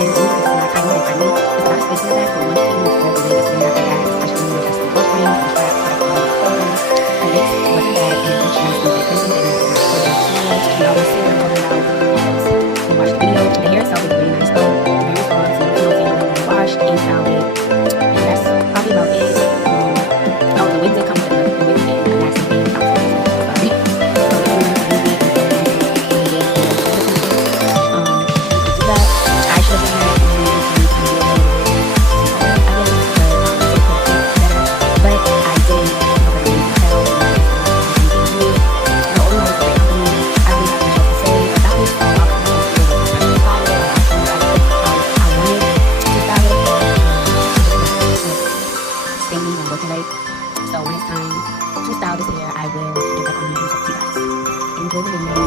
and only because it's not tiny and tiny, there's a lot of space in the back, but once you move all the way, it's really not that bad, especially when you're adjusting the strings and the straps, like the clothing. The lace wasn't bad, and it reached nicely, but couldn't and it's not so bad. You always see what I'm talking about when you watch the video. The hair itself is really nice though, very soft, so you don't feel like when washed and styled it, and that's probably about it. Oh, the wig did come with the wig and a nice thing outside. Sorry. So if you want to use it, I should have done that. But I didn't because I didn't tell. The only one for the company, I really have much else to say about this. So I'll come up with a special style it. I wanted to style it. Stay me and working late. So when it's time to style this hair, I will get back on here and talk to you guys. Enjoy the video.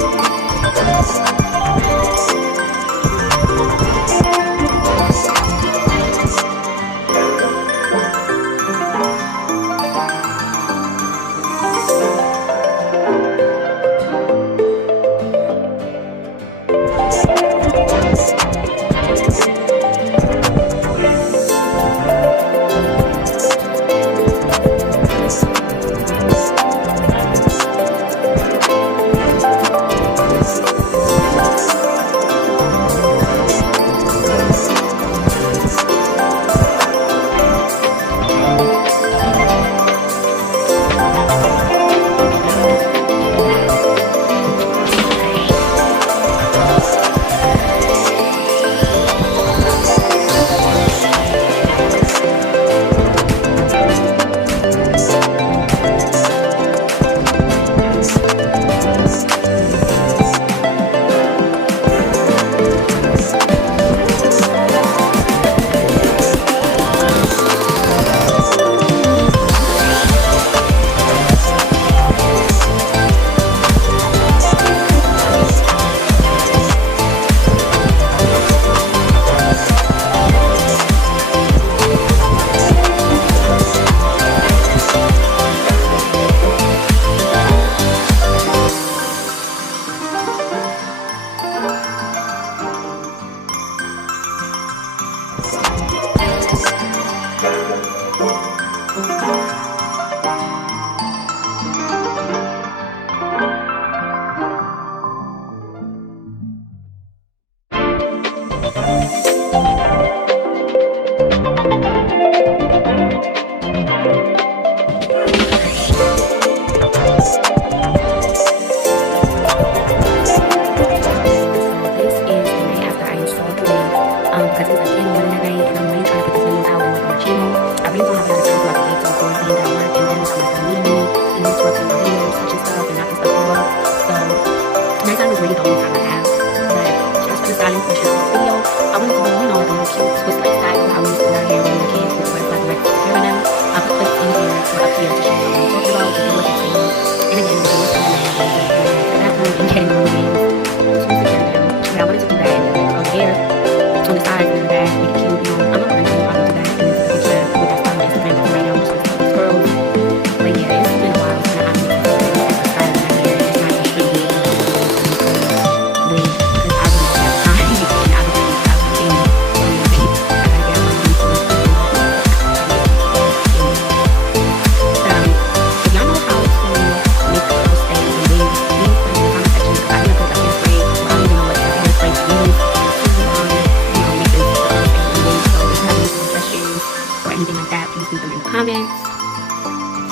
Comments.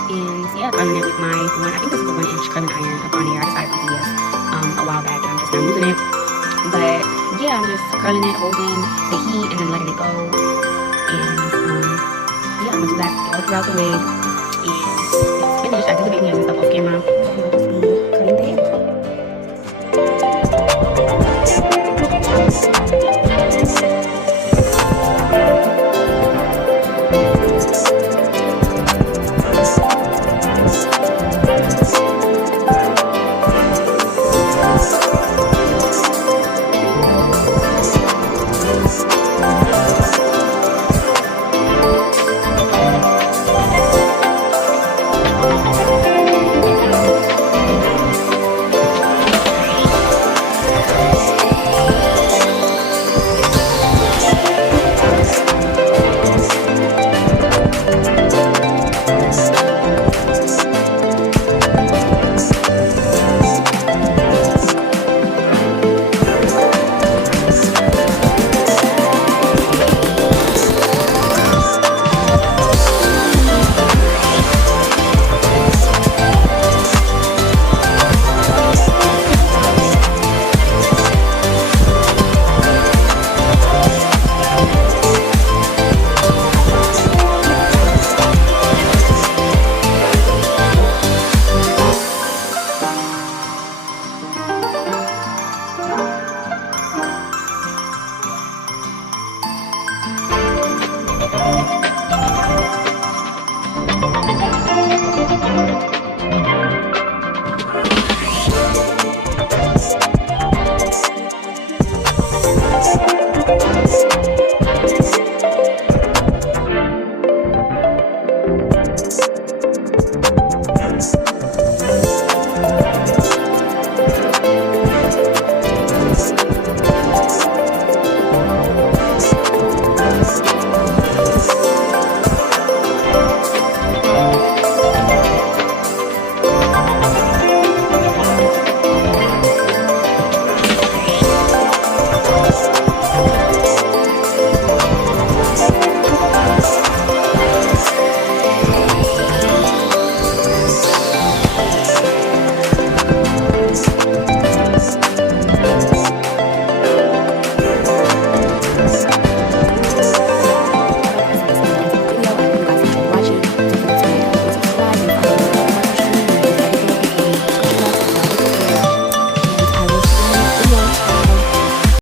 And yeah, curling it with my I think this is a 1-inch curling iron up on here. I decided to do this a while back and I'm just now using it. But yeah, I'm just curling it, holding the heat and then letting it go. And yeah, I'm gonna do that all throughout the wig. And it's finished. I did the baby hairs and stuff off camera.